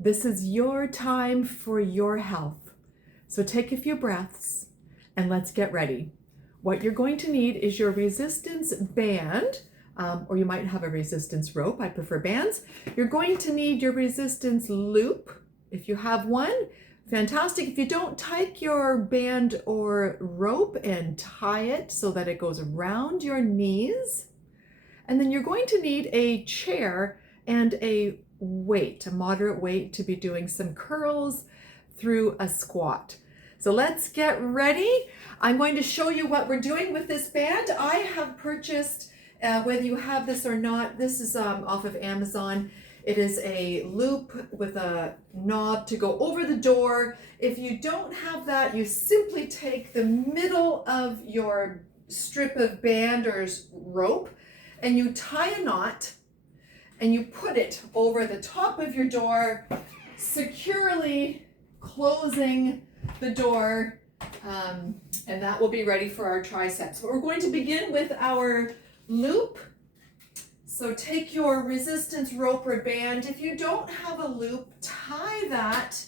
This is your time for your health. So take a few breaths and let's get ready. What you're going to need is your resistance band, or you might have a resistance rope. I prefer bands. You're going to need your resistance loop. If you have one, fantastic. If you don't, take your band or rope and tie it so that it goes around your knees. And then you're going to need a chair and a weight, a moderate weight, to be doing some curls through a squat. So let's get ready. I'm going to show you what we're doing with this band. I have purchased, whether you have this or not, this is off of Amazon. It is a loop with a knob to go over the door. If you don't have that, you simply take the middle of your strip of band or rope and you tie a knot and you put it over the top of your door, securely closing the door, and that will be ready for our triceps. But we're going to begin with our loop. So take your resistance rope or band. If you don't have a loop, tie that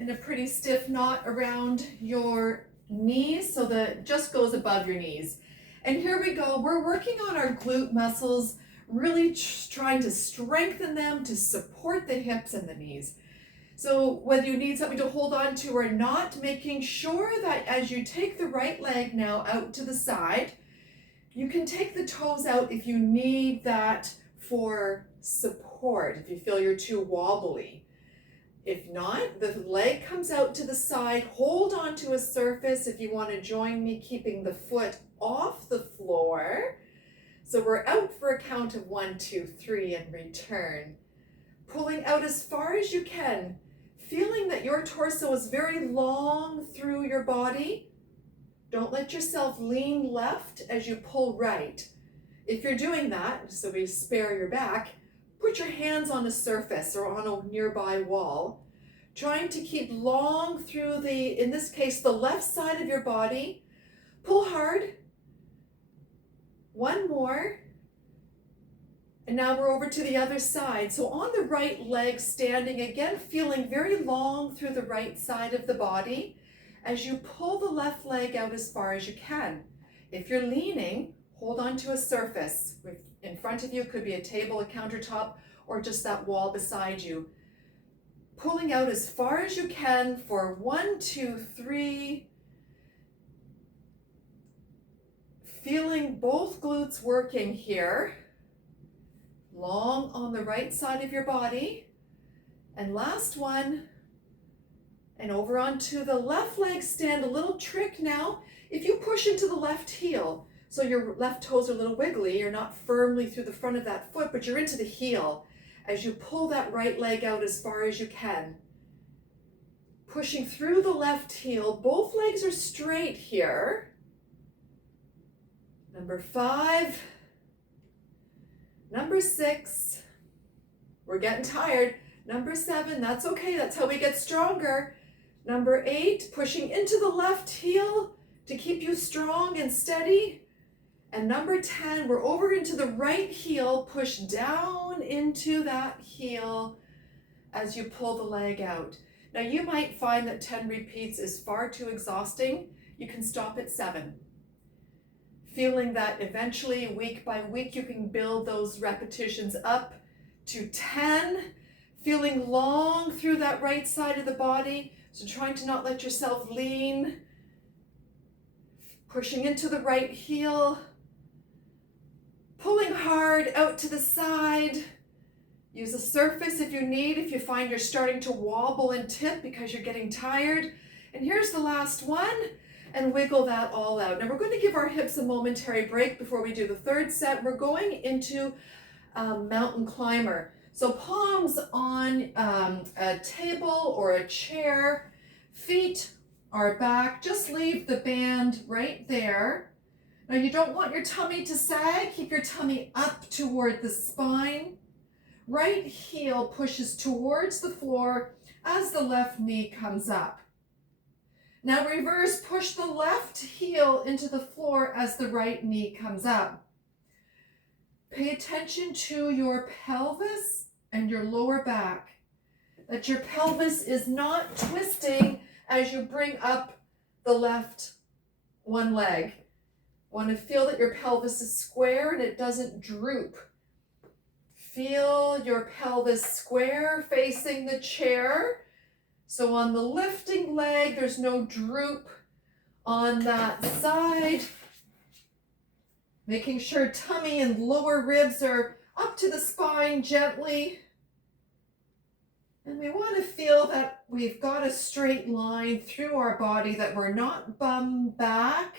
in a pretty stiff knot around your knees so that it just goes above your knees. And here we go. We're working on our glute muscles, really trying to strengthen them to support the hips and the knees. So whether you need something to hold on to or not, making sure that as you take the right leg now out to the side, you can take the toes out if you need that for support, if you feel you're too wobbly. If not, the leg comes out to the side, hold on to a surface if you want to join me, keeping the foot off the floor. So we're out for a count of 1, 2, 3 and return. Pulling out as far as you can, feeling that your torso is very long through your body. Don't let yourself lean left as you pull right. If you're doing that, so we spare your back, put your hands on a surface or on a nearby wall, trying to keep long through the, in this case, the left side of your body. Pull hard. One more. And now we're over to the other side. So on the right leg, standing again, feeling very long through the right side of the body as you pull the left leg out as far as you can. If you're leaning, hold on to a surface. In front of you could be a table, a countertop, or just that wall beside you. Pulling out as far as you can for 1, 2, 3. Feeling both glutes working here. Long on the right side of your body. And last one. And over onto the left leg stand. A little trick now. If you push into the left heel, so your left toes are a little wiggly, you're not firmly through the front of that foot, but you're into the heel as you pull that right leg out as far as you can. Pushing through the left heel. Both legs are straight here. Number 5. Number 6. We're getting tired. Number 7. That's okay. That's how we get stronger. Number 8. Pushing into the left heel to keep you strong and steady. And number 10. We're over into the right heel. Push down into that heel as you pull the leg out. Now you might find that 10 repeats is far too exhausting. You can stop at 7. Feeling that eventually, week by week, you can build those repetitions up to 10. Feeling long through that right side of the body. So trying to not let yourself lean. Pushing into the right heel. Pulling hard out to the side. Use a surface if you need, if you find you're starting to wobble and tip because you're getting tired. And here's the last one. And wiggle that all out. Now we're going to give our hips a momentary break before we do the third set. We're going into mountain climber. So palms on a table or a chair, feet are back. Just leave the band right there. Now you don't want your tummy to sag. Keep your tummy up toward the spine. Right heel pushes towards the floor as the left knee comes up. Now reverse, push the left heel into the floor as the right knee comes up. Pay attention to your pelvis and your lower back. that your pelvis is not twisting as you bring up the left one leg. Want to feel that your pelvis is square and it doesn't droop. Feel your pelvis square facing the chair. So on the lifting leg, there's no droop on that side. Making sure tummy and lower ribs are up to the spine gently. And we want to feel that we've got a straight line through our body, that we're not bum back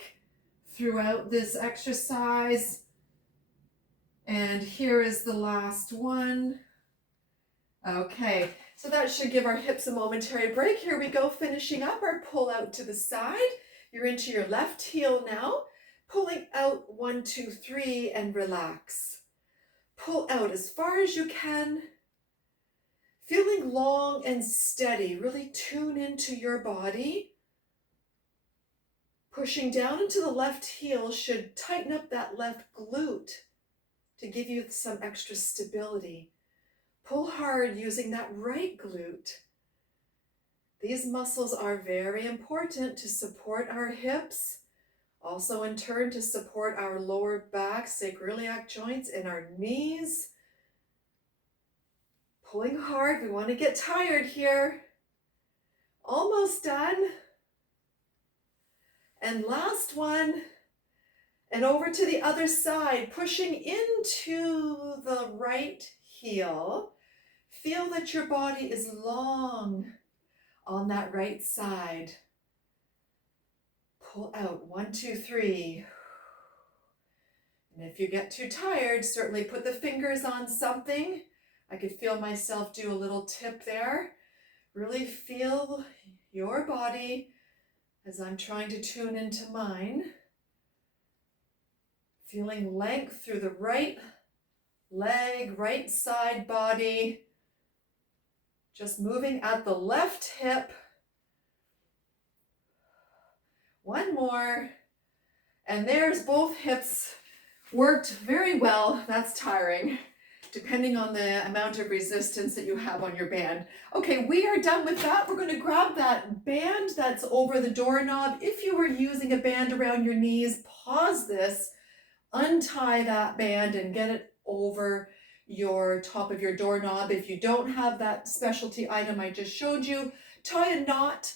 throughout this exercise. And here is the last one. Okay, so that should give our hips a momentary break. Here we go, finishing up our pull out to the side. You're into your left heel now. Pulling out 1, 2, 3 and relax. Pull out as far as you can. Feeling long and steady, really tune into your body. Pushing down into the left heel should tighten up that left glute to give you some extra stability. Pull hard using that right glute. These muscles are very important to support our hips, also in turn to support our lower back, sacroiliac joints, and our knees. Pulling hard, we want to get tired here. Almost done. And last one. And over to the other side, pushing into the right heel. Feel that your body is long on that right side. Pull out 1, 2, 3. And if you get too tired, certainly put the fingers on something. I could feel myself do a little tip there. Really feel your body as I'm trying to tune into mine. Feeling length through the right leg, right side body. Just moving at the left hip. One more. And there's both hips worked very well. That's tiring, depending on the amount of resistance that you have on your band. Okay, we are done with that. We're going to grab that band that's over the doorknob. If you were using a band around your knees, pause this, untie that band and get it over your top of your doorknob. If you don't have that specialty item I just showed you, tie a knot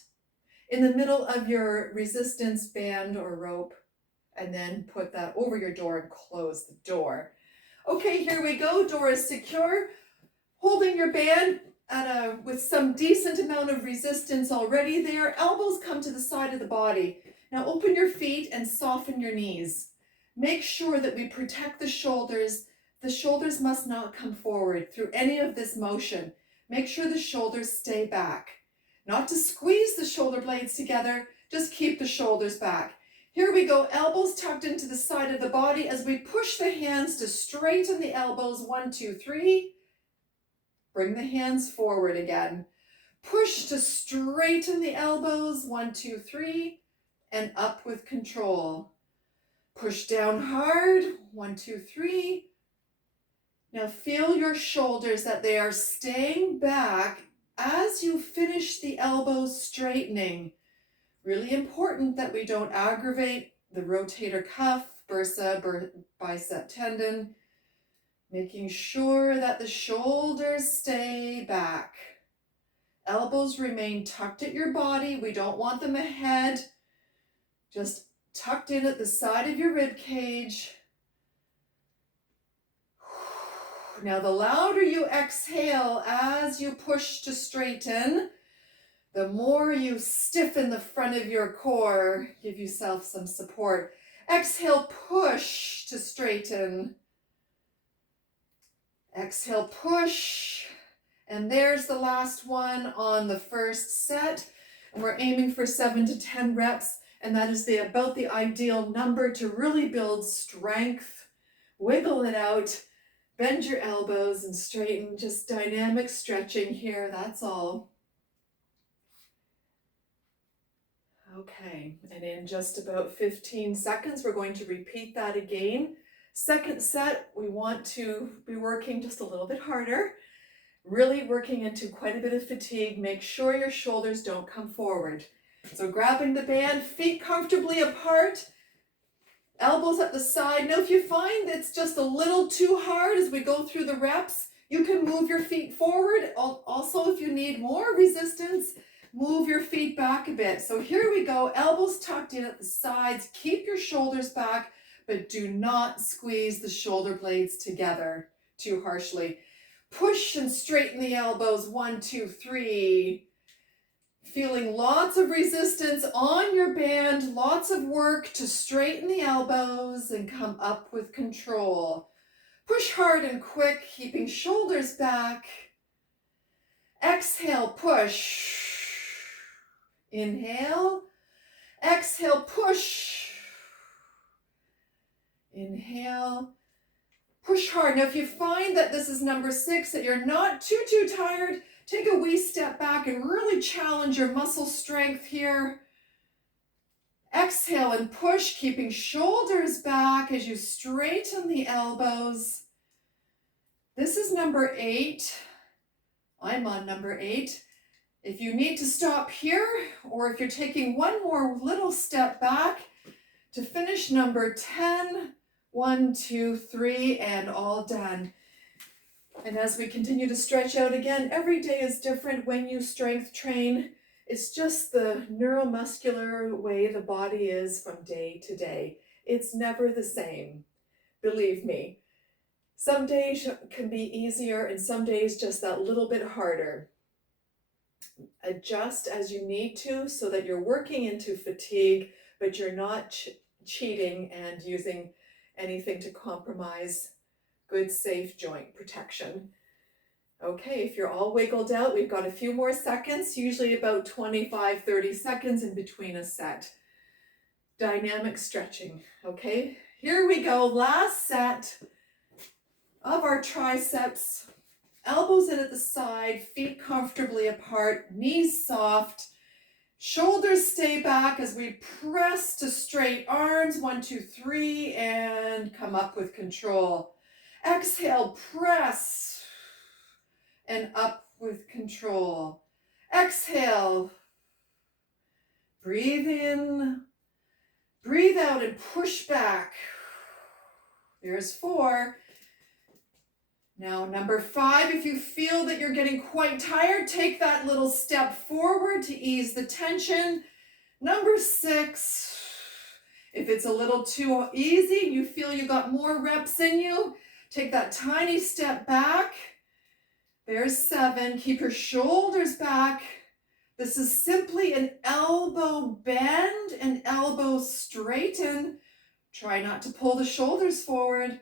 in the middle of your resistance band or rope, and then put that over your door and close the door. Okay, here we go. Door is secure. Holding your band with some decent amount of resistance already there. Elbows come to the side of the body. Now open your feet and soften your knees. Make sure that we protect the shoulders. The shoulders must not come forward through any of this motion. Make sure the shoulders stay back. Not to squeeze the shoulder blades together, just keep the shoulders back. Here we go, elbows tucked into the side of the body as we push the hands to straighten the elbows. 1, 2, 3. Bring the hands forward again. Push to straighten the elbows. 1, 2, 3. And up with control. Push down hard. 1, 2, 3. Now feel your shoulders, that they are staying back as you finish the elbows straightening. Really important that we don't aggravate the rotator cuff, bursa, bicep tendon. Making sure that the shoulders stay back. Elbows remain tucked at your body. We don't want them ahead. Just tucked in at the side of your rib cage. Now the louder you exhale as you push to straighten, the more you stiffen the front of your core. Give yourself some support. Exhale, push to straighten. Exhale, push. And there's the last one on the first set. And we're aiming for 7 to 10 reps. And that is about the ideal number to really build strength. Wiggle it out. Bend your elbows and straighten. Just dynamic stretching here. That's all. Okay, and in just about 15 seconds, we're going to repeat that again. Second set, we want to be working just a little bit harder. really working into quite a bit of fatigue. Make sure your shoulders don't come forward. So grabbing the band, feet comfortably apart, elbows at the side. Now, if you find it's just a little too hard as we go through the reps, you can move your feet forward. Also, if you need more resistance, move your feet back a bit. So here we go, elbows tucked in at the sides. Keep your shoulders back, but do not squeeze the shoulder blades together too harshly. Push and straighten the elbows. 1, 2, 3. Feeling lots of resistance on your band, lots of work to straighten the elbows and come up with control. Push hard and quick, keeping shoulders back. Exhale, push. Inhale. Exhale, push. Inhale. Push hard. Now, if you find that this is number 6, that you're not too tired, take a wee step back and really challenge your muscle strength here. Exhale and push, keeping shoulders back as you straighten the elbows. This is number 8. I'm on number 8. If you need to stop here, or if you're taking one more little step back to finish number 10, 1, 2, 3, and all done. And as we continue to stretch out again, every day is different when you strength train. It's just the neuromuscular way the body is from day to day. It's never the same, believe me. Some days can be easier and some days just that little bit harder. Adjust as you need to so that you're working into fatigue, but you're not cheating and using anything to compromise good, safe joint protection. Okay, if you're all wiggled out, we've got a few more seconds, usually about 25, 30 seconds in between a set. Dynamic stretching, okay? Here we go, last set of our triceps. Elbows in at the side, feet comfortably apart, knees soft. Shoulders stay back as we press to straight arms. 1, 2, 3, and come up with control. Exhale, press, and up with control. Exhale, breathe in, breathe out, and push back. There's 4. Now, number 5, if you feel that you're getting quite tired, take that little step forward to ease the tension. Number 6, if it's a little too easy, you feel you got more reps in you, take that tiny step back. There's 7. Keep your shoulders back. This is simply an elbow bend and elbow straighten. Try not to pull the shoulders forward.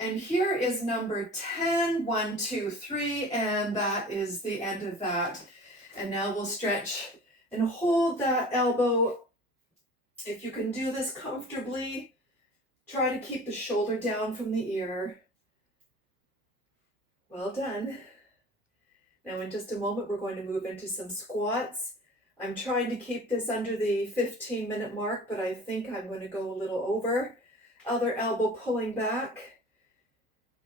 And here is number 10, 1, 2, 3, and that is the end of that. And now we'll stretch and hold that elbow. If you can do this comfortably, try to keep the shoulder down from the ear. Well done. Now in just a moment, we're going to move into some squats. I'm trying to keep this under the 15-minute mark, but I think I'm going to go a little over. Other elbow pulling back.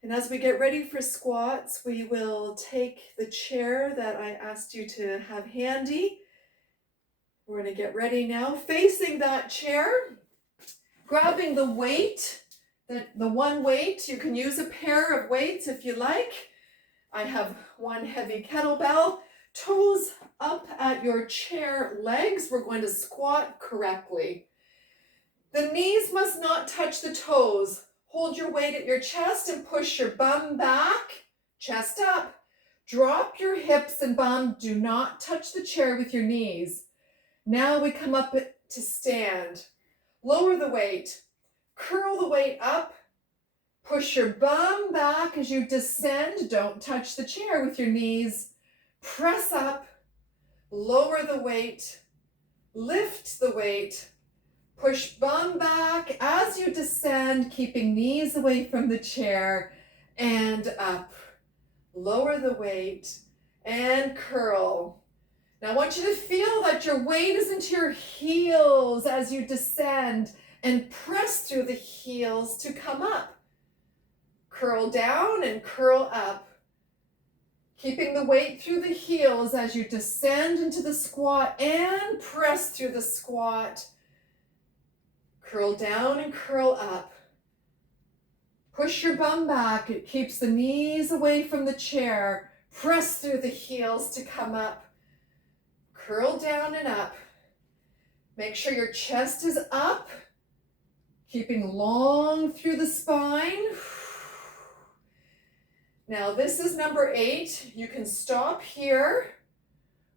And as we get ready for squats, we will take the chair that I asked you to have handy. We're going to get ready now, facing that chair, grabbing the weight, the one weight. You can use a pair of weights if you like. I have one heavy kettlebell, toes up at your chair legs. We're going to squat correctly. The knees must not touch the toes. Hold your weight at your chest and push your bum back, chest up. Drop your hips and bum. Do not touch the chair with your knees. Now we come up to stand. Lower the weight. Curl the weight up. Push your bum back as you descend. Don't touch the chair with your knees. Press up. Lower the weight. Lift the weight. Push bum back as you descend, keeping knees away from the chair, and up. Lower the weight and curl. Now I want you to feel that your weight is into your heels as you descend and press through the heels to come up. Curl down and curl up. Keeping the weight through the heels as you descend into the squat and press through the squat. Curl down and curl up. Push your bum back. It keeps the knees away from the chair. Press through the heels to come up. Curl down and up. Make sure your chest is up. Keeping long through the spine. Now this is number 8. You can stop here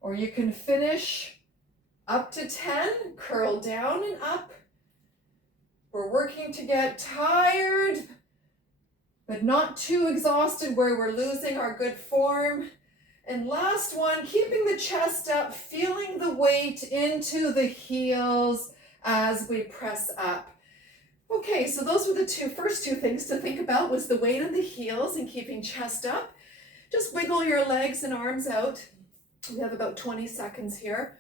or you can finish up to 10. Curl down and up. We're working to get tired, but not too exhausted where we're losing our good form. And last one, keeping the chest up, feeling the weight into the heels as we press up. Okay, so those were the first two things to think about, was the weight in the heels and keeping chest up. Just wiggle your legs and arms out. We have about 20 seconds here.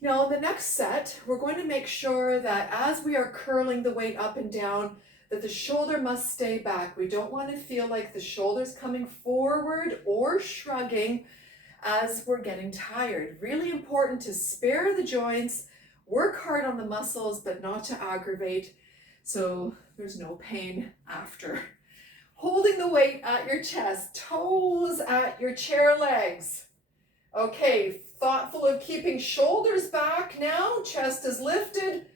Now, in the next set, we're going to make sure that as we are curling the weight up and down, that the shoulder must stay back. We don't want to feel like the shoulder's coming forward or shrugging as we're getting tired. Really important to spare the joints, work hard on the muscles, but not to aggravate, so there's no pain after. Holding the weight at your chest, toes at your chair legs. Okay, thoughtful of keeping shoulders back now, chest is lifted.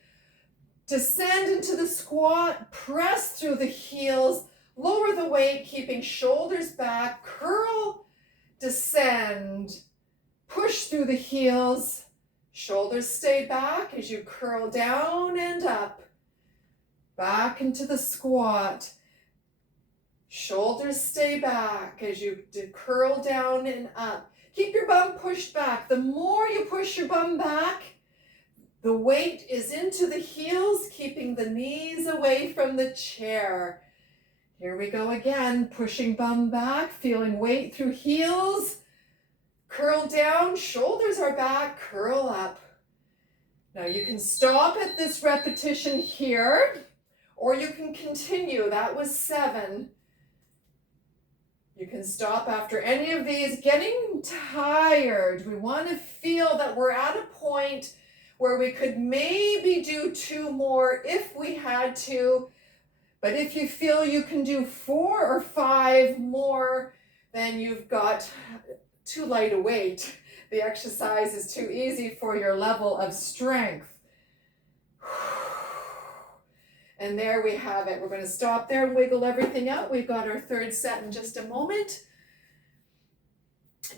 Descend into the squat, press through the heels, lower the weight, keeping shoulders back, curl, descend, push through the heels, shoulders stay back as you curl down and up, back into the squat, shoulders stay back as you curl down and up. Keep your bum pushed back. The more you push your bum back, the weight is into the heels, keeping the knees away from the chair. Here we go again, pushing bum back, feeling weight through heels. Curl down, shoulders are back, curl up. Now you can stop at this repetition here, or you can continue. That was 7. You can stop after any of these. Getting tired, we want to feel that we're at a point where we could maybe do 2 more if we had to. But if you feel you can do 4 or 5 more, then you've got too light a weight. The exercise is too easy for your level of strength. And there we have it. We're going to stop there and wiggle everything out. We've got our 3rd set in just a moment.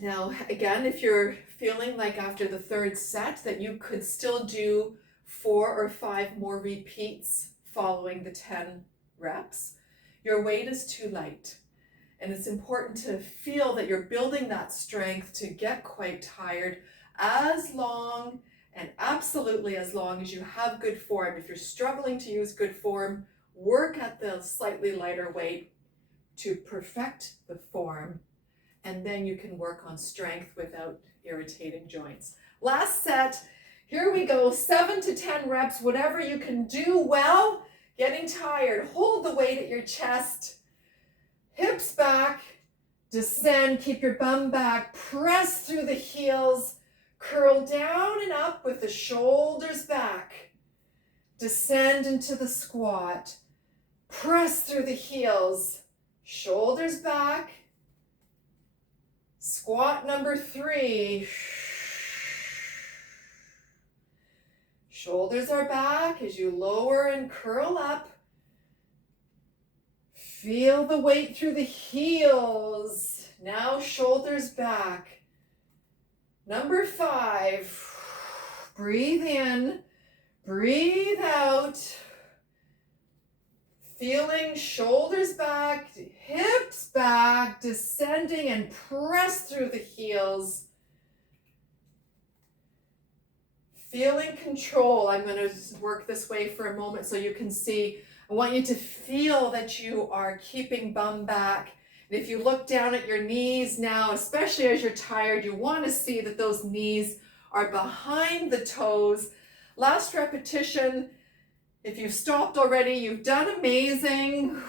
Now, again, if you're feeling like after the 3rd set that you could still do 4 or 5 more repeats following the 10 reps, your weight is too light. And it's important to feel that you're building that strength to get quite tired as long and absolutely as long as you have good form. If you're struggling to use good form, work at the slightly lighter weight to perfect the form, and then you can work on strength without irritating joints. Last set, here we go, 7 to 10 reps, whatever you can do well. Getting tired, hold the weight at your chest, hips back, descend, keep your bum back, press through the heels, curl down and up with the shoulders back, descend into the squat, press through the heels, shoulders back, squat number 3, shoulders are back as you lower and curl up. Feel the weight through the heels. Now shoulders back. Number 5, breathe in, breathe out. Feeling shoulders back, hips back, descending and press through the heels. Feeling control. I'm going to work this way for a moment so you can see. I want you to feel that you are keeping bum back. And if you look down at your knees now, especially as you're tired, you want to see that those knees are behind the toes. Last repetition. If you've stopped already, you've done amazing.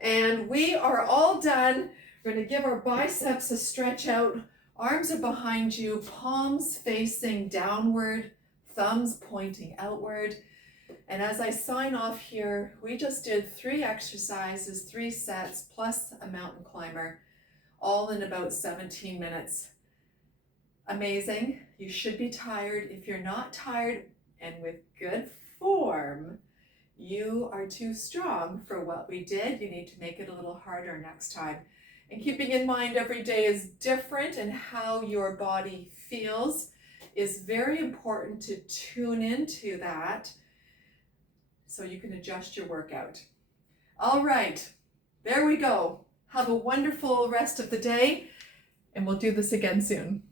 And we are all done. We're going to give our biceps a stretch out. Arms are behind you, palms facing downward, thumbs pointing outward. And as I sign off here, we just did 3 exercises, 3 sets, plus a mountain climber, all in about 17 minutes. Amazing. You should be tired. If you're not tired and with good form, you are too strong for what we did. You need to make it a little harder next time. And keeping in mind every day is different, and how your body feels is very important to tune into that so you can adjust your workout. All right, there we go. Have a wonderful rest of the day, and we'll do this again soon.